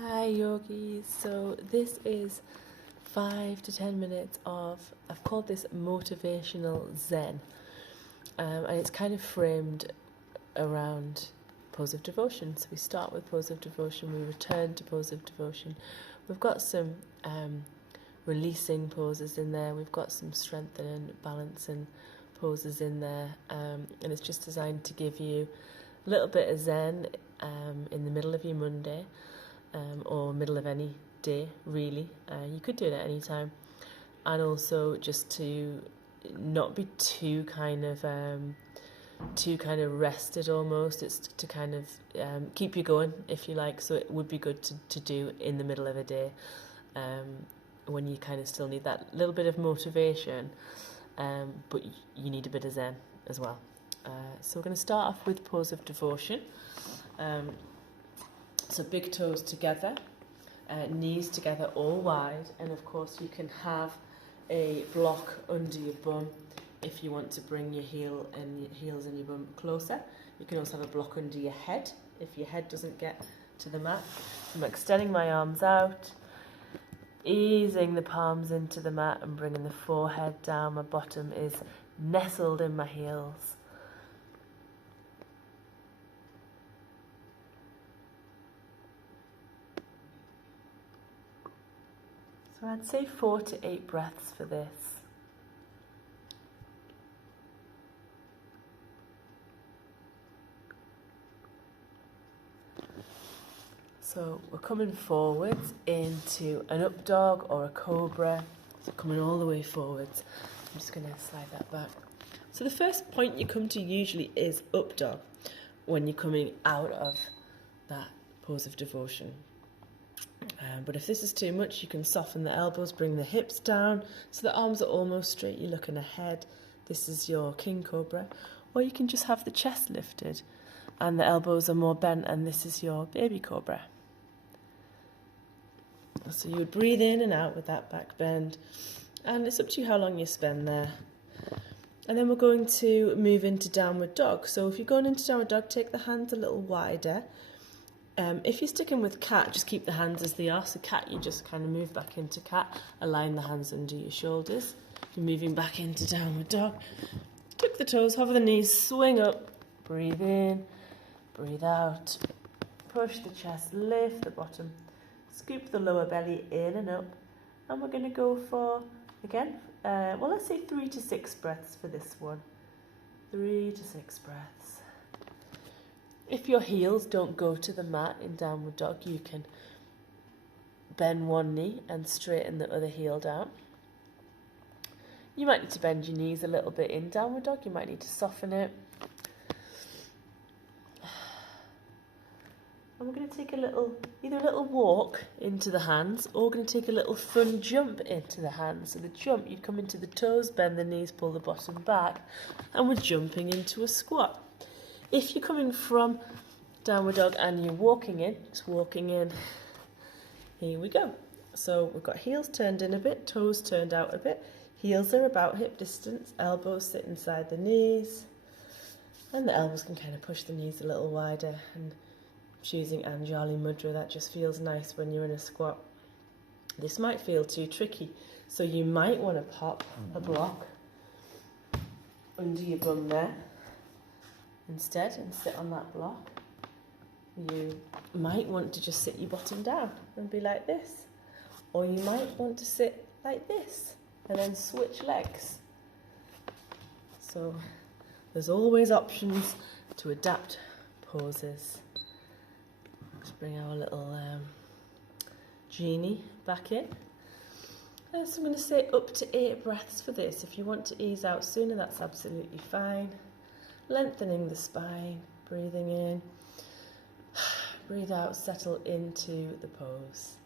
Hi yogis, so this is 5 to 10 minutes of, I've called this Motivational Zen, and it's kind of framed around pose of devotion. So we start with pose of devotion, we return to pose of devotion. We've got some releasing poses in there, we've got some strengthening, balancing poses in there, and it's just designed to give you a little bit of Zen in the middle of your Monday. Or middle of any day, really. You could do it at any time, and also just to not be too kind of rested almost. It's to kind of keep you going, if you like. So it would be good to do in the middle of a day, when you kind of still need that little bit of motivation, but you need a bit of Zen as well. So we're going to start off with pose of devotion. So big toes together, knees together all wide, and of course you can have a block under your bum if you want to bring your heels and your bum closer. You can also have a block under your head if your head doesn't get to the mat. I'm extending my arms out, easing the palms into the mat and bringing the forehead down. My bottom is nestled in my heels. So I'd say 4 to 8 breaths for this. So we're coming forwards into an up dog or a cobra. So coming all the way forwards. I'm just going to slide that back. So the first point you come to usually is up dog when you're coming out of that pose of devotion. But if this is too much, you can soften the elbows, bring the hips down so the arms are almost straight, you're looking ahead. This is your king cobra. Or you can just have the chest lifted and the elbows are more bent, and this is your baby cobra. So you would breathe in and out with that back bend, and it's up to you how long you spend there. And then we're going to move into downward dog. So if you're going into downward dog, take the hands a little wider. If you're sticking with cat, just keep the hands as they are. So cat, you just kind of move back into cat, align the hands under your shoulders. You're moving back into downward dog. Tuck the toes, hover the knees, swing up, breathe in, breathe out. Push the chest, lift the bottom, scoop the lower belly in and up. And we're going to go for, again, let's say 3 to 6 breaths for this one. 3 to 6 breaths. If your heels don't go to the mat in downward dog, you can bend one knee and straighten the other heel down. You might need to bend your knees a little bit in downward dog. You might need to soften it. And we're going to take either a little walk into the hands, or we're going to take a little fun jump into the hands. So the jump, you'd come into the toes, bend the knees, pull the bottom back, and we're jumping into a squat. If you're coming from downward dog and you're walking in, just walking in, here we go. So we've got heels turned in a bit, toes turned out a bit. Heels are about hip distance, elbows sit inside the knees, and the elbows can kind of push the knees a little wider. And choosing Anjali Mudra, that just feels nice when you're in a squat. This might feel too tricky, so you might want to pop a block under your bum there instead and sit on that block. You might want to just sit your bottom down and be like this, or you might want to sit like this and then switch legs. So there's always options to adapt poses. Let's bring our little genie back in. So I'm going to say up to 8 breaths for this. If you want to ease out sooner, that's absolutely fine. Lengthening the spine, breathing in, breathe out, settle into the pose.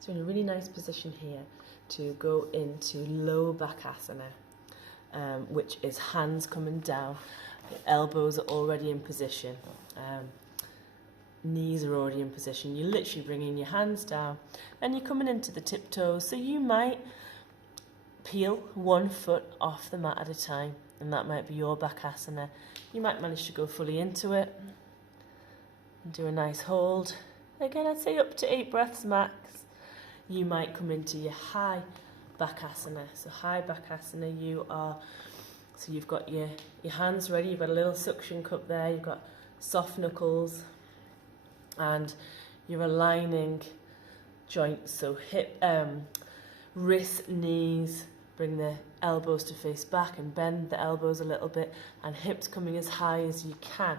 So in a really nice position here to go into low back asana, which is hands coming down, the elbows are already in position. knees are already in position. You're literally bringing your hands down and you're coming into the tiptoes. So you might peel one foot off the mat at a time, and that might be your Bakasana. You might manage to go fully into it and do a nice hold. Again, I'd say up to 8 breaths max. You might come into your high Bakasana. So high Bakasana, so you've got your hands ready, you've got a little suction cup there, you've got soft knuckles, and you're aligning joints, so hip, wrists, knees, bring the elbows to face back and bend the elbows a little bit, and hips coming as high as you can.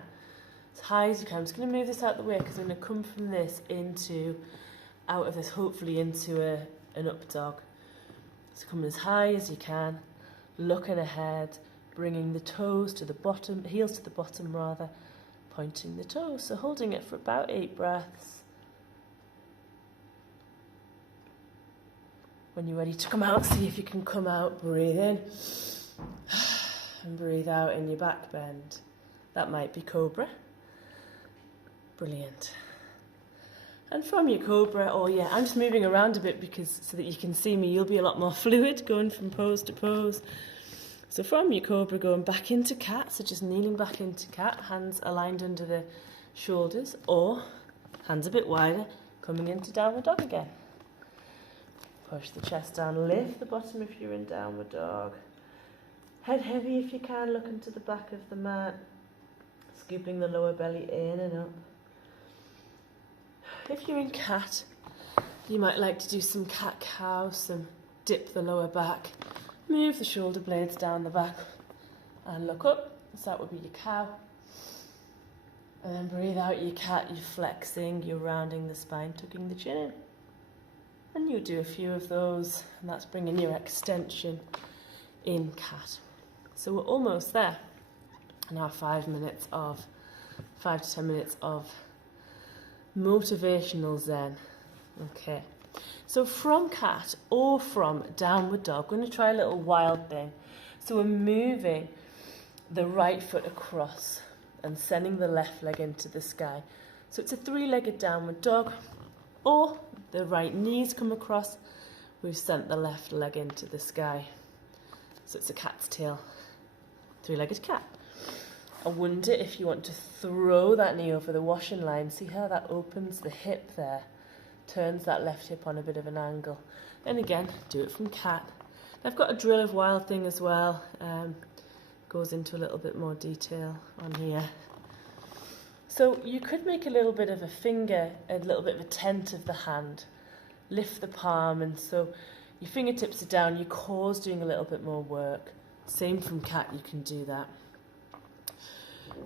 As high as you can. I'm just going to move this out of the way because I'm going to come from this out of this, hopefully into an up dog. So come as high as you can, looking ahead, bringing the toes to the bottom, heels to the bottom rather, pointing the toes. So holding it for about 8 breaths. When you're ready to come out, see if you can come out, breathe in and breathe out in your back bend. That might be Cobra. Brilliant. And from your Cobra, I'm just moving around a bit so that you can see me. You'll be a lot more fluid going from pose to pose. So from your Cobra, going back into cat, so just kneeling back into cat, hands aligned under the shoulders, or hands a bit wider, coming into downward dog again. Push the chest down, lift the bottom if you're in downward dog. Head heavy if you can, look into the back of the mat, scooping the lower belly in and up. If you're in cat, you might like to do some cat-cow, some dip the lower back, move the shoulder blades down the back and look up. So that would be your cow. And then breathe out your cat, you're flexing, you're rounding the spine, tucking the chin in. And you do a few of those, and that's bringing your extension in cat. So we're almost there. Now 5 to 10 minutes of Motivational Zen. Okay. So from cat or from downward dog, we're going to try a little wild thing. So we're moving the right foot across and sending the left leg into the sky. So it's a 3-legged downward dog, or the right knees come across, we've sent the left leg into the sky. So it's a cat's tail, 3-legged cat. I wonder if you want to throw that knee over the washing line. See how that opens the hip there, turns that left hip on a bit of an angle. And again, do it from cat. I've got a drill of wild thing as well. Goes into a little bit more detail on here. So you could make a little bit of a finger, a little bit of a tent of the hand. Lift the palm, and so your fingertips are down, your core's doing a little bit more work. Same from cat, you can do that.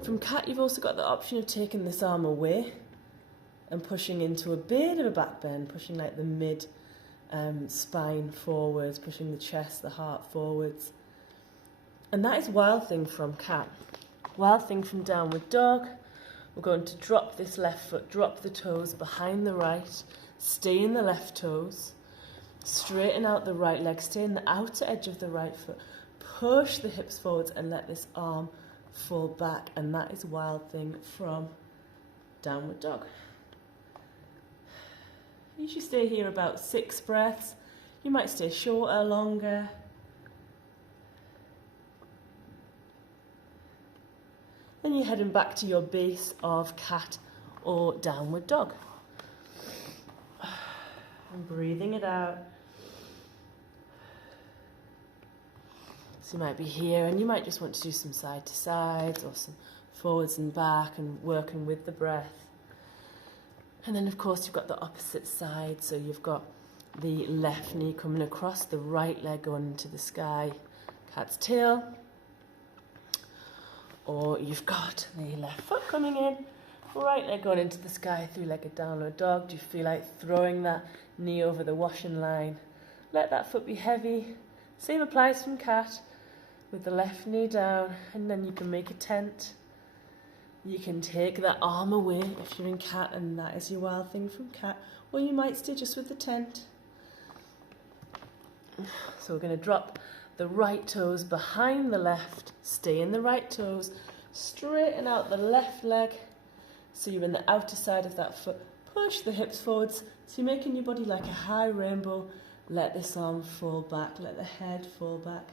From cat, you've also got the option of taking this arm away and pushing into a bit of a back bend, pushing like the mid spine forwards, pushing the chest, the heart forwards. And that is wild thing from cat. Wild thing from downward dog. We're going to drop this left foot, drop the toes behind the right, stay in the left toes, straighten out the right leg, stay in the outer edge of the right foot, push the hips forwards and let this arm fall back. And that is wild thing from downward dog. You should stay here about 6 breaths. You might stay shorter, longer. Then you're heading back to your base of cat or downward dog. And breathing it out. So you might be here and you might just want to do some side to sides or some forwards and back and working with the breath. And then of course you've got the opposite side, so you've got the left knee coming across, the right leg going into the sky, cat's tail. Or you've got the left foot coming in, right leg going into the sky, 3-legged downward dog. Do you feel like throwing that knee over the washing line? Let that foot be heavy. Same applies from cat, with the left knee down, and then you can make a tent. You can take that arm away if you're in cat, and that is your wild thing from cat. Or you might stay just with the tent. So we're going to drop the right toes behind the left, stay in the right toes, straighten out the left leg, So you're in the outer side of that foot. Push the hips forwards. So you're making your body like a high rainbow. Let this arm fall back. Let the head fall back.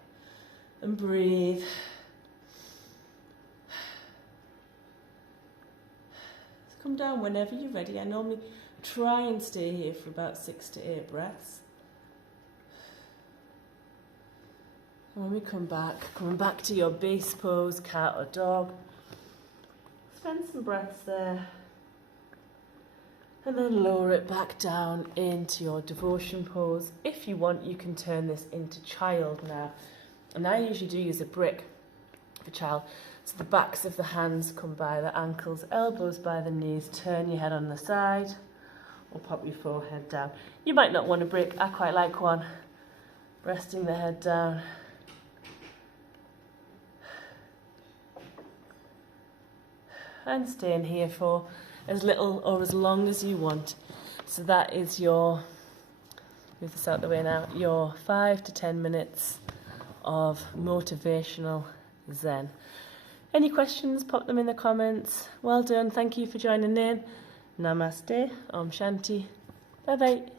And breathe. So come down whenever you're ready. I normally try and stay here for about 6 to 8 breaths. And when we come back, coming back to your base pose, cat or dog. Spend some breaths there. And then lower it back down into your devotion pose. If you want, you can turn this into child now. And I usually do use a brick for child. So the backs of the hands come by the ankles, elbows by the knees. Turn your head on the side or pop your forehead down. You might not want a brick. I quite like one. Resting the head down. And staying here for as little or as long as you want. So that is your, move this out the way now, your 5 to 10 minutes of motivational Zen. Any questions, pop them in the comments. Well done, thank you for joining in. Namaste, Om Shanti, bye bye.